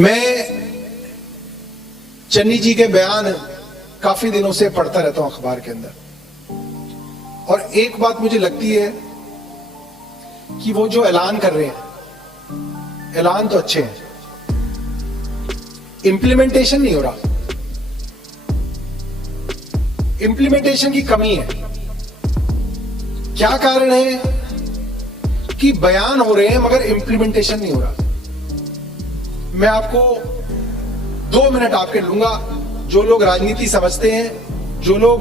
मैं चन्नी जी के बयान काफी दिनों से पढ़ता रहता हूं अखबार के अंदर, और एक बात मुझे लगती है कि वो जो ऐलान कर रहे हैं, ऐलान तो अच्छे हैं, इंप्लीमेंटेशन नहीं हो रहा, इंप्लीमेंटेशन की कमी है। क्या कारण है कि बयान हो रहे हैं मगर इंप्लीमेंटेशन नहीं हो रहा? मैं आपको 2 मिनट आपके लूंगा। जो लोग राजनीति समझते हैं, जो लोग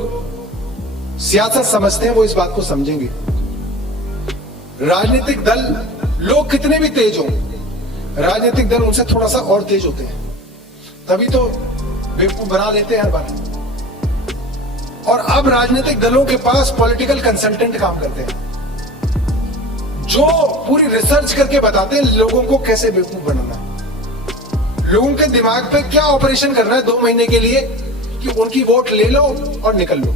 सियासत समझते हैं, वो इस बात को समझेंगे। राजनीतिक दल, लोग कितने भी तेज हों, राजनीतिक दल उनसे थोड़ा सा और तेज होते हैं, तभी तो बेवकूफ बना लेते हैं हर बार। और अब राजनीतिक दलों के पास पॉलिटिकल कंसल्टेंट काम करते हैं, जो पूरी रिसर्च करके बताते हैं लोगों को कैसे बेवकूफ बनाना है, लोगों के दिमाग पे क्या ऑपरेशन करना है 2 महीने के लिए कि उनकी वोट ले लो और निकल लो।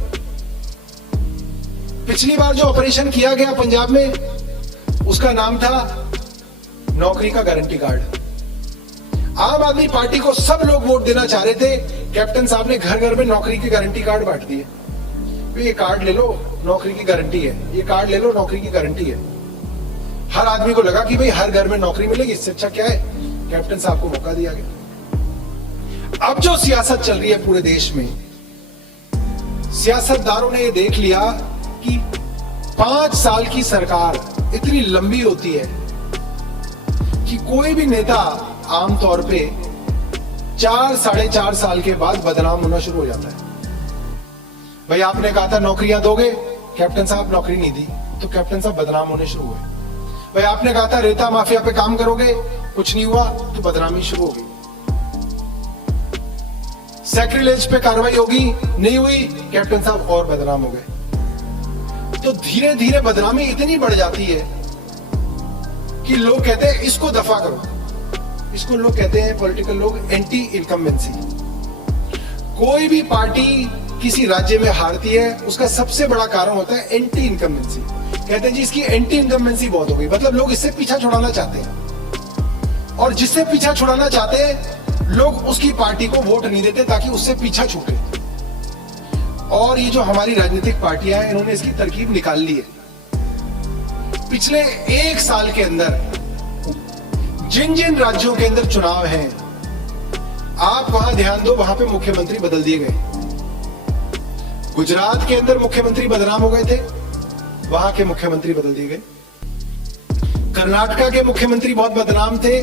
पिछली बार जो ऑपरेशन किया गया पंजाब में, उसका नाम था नौकरी का गारंटी कार्ड। आम आदमी पार्टी को सब लोग वोट देना चाह रहे थे, कैप्टन साहब ने घर घर में नौकरी के गारंटी कार्ड बांट दिए। ये कार्ड ले लो, नौकरी की गारंटी है, ये कार्ड ले लो, नौकरी की गारंटी है। हर आदमी को लगा कि भाई हर घर में नौकरी मिलेगी, इससे अच्छा क्या है, कैप्टन साहब को मौका दिया गया। अब जो सियासत चल रही है पूरे देश में, सियासतदारों ने ये देख लिया कि 5 साल की सरकार इतनी लंबी होती है कि कोई भी नेता आमतौर पे 4 साढ़े 4 साल के बाद बदनाम होना शुरू हो जाता है। भाई आपने कहा था नौकरियां दोगे, कैप्टन साहब नौकरी नहीं दी, तो कैप्टन साहब बदनाम होने शुरू हुए। भाई आपने कहा था रेता माफिया पे काम करोगे, कुछ नहीं हुआ, तो बदनामी शुरू हो गई। सैक्रिलेज पे कार्रवाई होगी, नहीं हुई, कैप्टन साहब और बदनाम हो गए। तो धीरे धीरे बदनामी इतनी बढ़ जाती है कि लोग कहते हैं इसको दफा करो। इसको लोग कहते हैं, पॉलिटिकल लोग, एंटी इनकम्बेंसी। कोई भी पार्टी किसी राज्य में हारती है, उसका सबसे बड़ा कारण होता है एंटी इनकम्बेंसी। कहते हैं जी इसकी एंटी इनकम्बेंसी बहुत हो गई, मतलब लोग इससे पीछा छुड़ाना चाहते हैं, और जिससे पीछा छुड़ाना चाहते हैं लोग उसकी पार्टी को वोट नहीं देते ताकि उससे पीछा छूटे। और ये जो हमारी राजनीतिक पार्टियां हैं, इन्होंने इसकी तरकीब निकाल ली है। पिछले 1 साल के अंदर जिन जिन राज्यों के अंदर चुनाव हैं, आप वहां ध्यान दो, वहां पे मुख्यमंत्री बदल दिए गए। गुजरात के अंदर मुख्यमंत्री बदनाम हो गए थे, वहां के मुख्यमंत्री बदल दिए गए। कर्नाटका के मुख्यमंत्री बहुत बदनाम थे,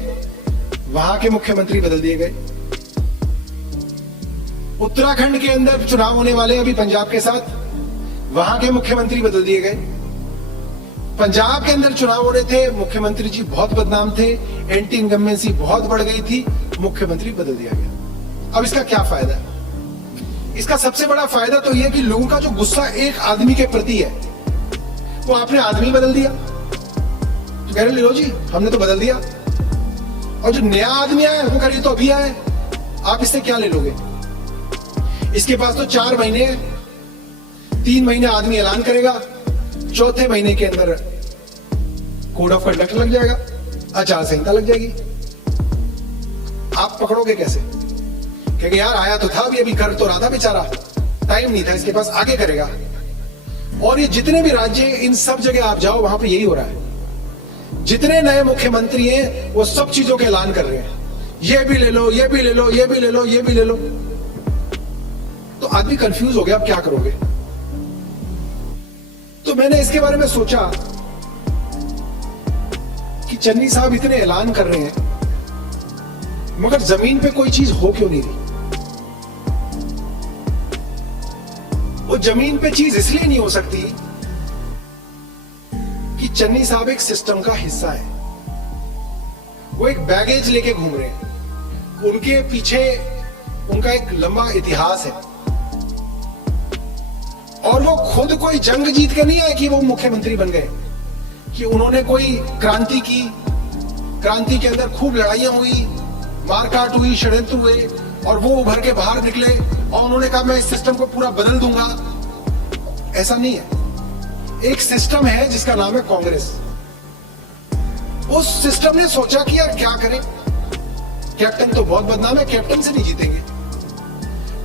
वहां के मुख्यमंत्री बदल दिए गए। उत्तराखंड के अंदर चुनाव होने वाले अभी पंजाब के साथ, वहां के मुख्यमंत्री बदल दिए गए। पंजाब के अंदर चुनाव हो रहे थे, मुख्यमंत्री जी बहुत बदनाम थे, एंटी इनकम्बेंसी बहुत बढ़ गई थी, मुख्यमंत्री बदल दिया गया। अब इसका क्या फायदा है? इसका सबसे बड़ा फायदा तो यह कि लोगों का जो गुस्सा एक आदमी के प्रति है, वो आपने आदमी बदल दिया, तो कह रहे लो जी हमने तो बदल दिया। और जो नया आदमी आया वो कह रही तो अभी आया, आप इससे क्या ले लोगे? इसके पास तो 4 महीने, 3 महीने आदमी ऐलान करेगा, चौथे महीने के अंदर कोड ऑफ कंडक्ट लग जाएगा, आचार संहिता लग जाएगी। आप पकड़ोगे कैसे? क्योंकि यार आया तो था, अभी कर तो रहा था बेचारा, टाइम नहीं था इसके पास, आगे करेगा। और ये जितने भी राज्य, इन सब जगह आप जाओ, वहां पे यही हो रहा है। जितने नए मुख्यमंत्री हैं वो सब चीजों के ऐलान कर रहे हैं, ये भी ले लो, ये भी ले लो, ये भी ले लो, ये भी ले लो। तो आदमी कंफ्यूज हो गया, अब क्या करोगे? तो मैंने इसके बारे में सोचा कि चन्नी साहब इतने ऐलान कर रहे हैं, मगर जमीन पे कोई चीज हो क्यों नहीं रही? वो जमीन पे चीज इसलिए नहीं हो सकती कि चन्नी साहब एक सिस्टम का हिस्सा है। वो एक बैगेज लेके घूम रहे हैं, उनके पीछे उनका एक लंबा इतिहास है, और वो खुद कोई जंग जीत के नहीं आए कि वो मुख्यमंत्री बन गए, कि उन्होंने कोई क्रांति की, क्रांति के अंदर खूब लड़ाइयां हुई, मारकाट हुई, षड्यंत्र हुए, और वो उभर के बाहर निकले और उन्होंने कहा मैं इस सिस्टम को पूरा बदल दूंगा। ऐसा नहीं है। एक सिस्टम है जिसका नाम है कांग्रेस। उस सिस्टम ने सोचा कि यार क्या करें, कैप्टन तो बहुत बदनाम है, कैप्टन से नहीं जीतेंगे।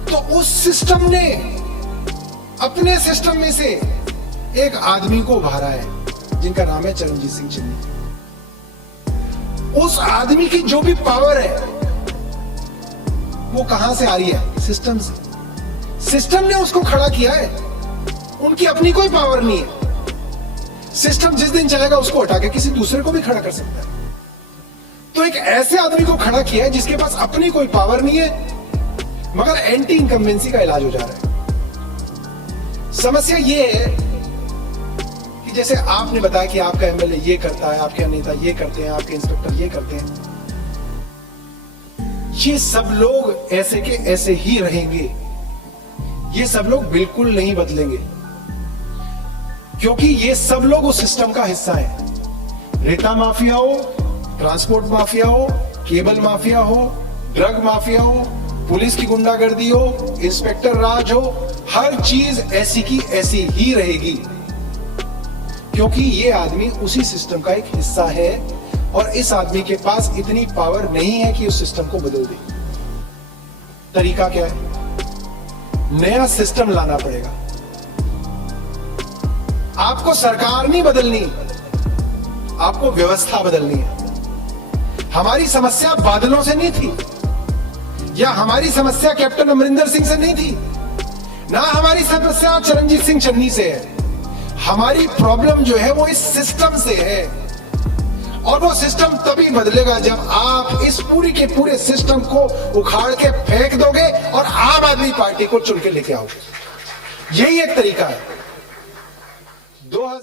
तो उस सिस्टम ने अपने सिस्टम में से एक आदमी को उभारा है जिनका नाम है चरणजीत सिंह चन्नी। उस आदमी की जो भी पावर है वो कहां से आ रही है? सिस्टम से। सिस्टम ने उसको खड़ा किया है, उनकी अपनी कोई पावर नहीं है। सिस्टम जिस दिन चाहेगा उसको हटा के किसी दूसरे को भी खड़ा कर सकता है। तो एक ऐसे आदमी को खड़ा किया है जिसके पास अपनी कोई पावर नहीं है, मगर एंटी इनकम्बेंसी का इलाज हो जा रहा है। समस्या ये है कि जैसे आपने बताया कि आपका एमएलए ये करता है, आपके नेता ये करते हैं, आपके इंस्पेक्टर ये करते हैं, ये सब लोग ऐसे के ऐसे ही रहेंगे। ये सब लोग बिल्कुल नहीं बदलेंगे, क्योंकि ये सब लोग उस सिस्टम का हिस्सा है। रेता माफिया हो, ट्रांसपोर्ट माफिया हो, केबल माफिया हो, ड्रग माफिया हो, पुलिस की गुंडागर्दी हो, इंस्पेक्टर राज हो, हर चीज ऐसी की ऐसी ही रहेगी, क्योंकि ये आदमी उसी सिस्टम का एक हिस्सा है और इस आदमी के पास इतनी पावर नहीं है कि उस सिस्टम को बदल दे। तरीका क्या है? नया सिस्टम लाना पड़ेगा। आपको सरकार नहीं बदलनी, आपको व्यवस्था बदलनी है। हमारी समस्या बादलों से नहीं थी, या हमारी समस्या कैप्टन अमरिंदर सिंह से नहीं थी, ना हमारी समस्या चरणजीत सिंह चन्नी से है। हमारी प्रॉब्लम जो है वो इस सिस्टम से है, और वो सिस्टम तभी बदलेगा जब आप इस पूरी के पूरे सिस्टम को उखाड़ के फेंक दोगे और आम आदमी पार्टी को चुन के लेके आओगे। यही एक तरीका है। 2000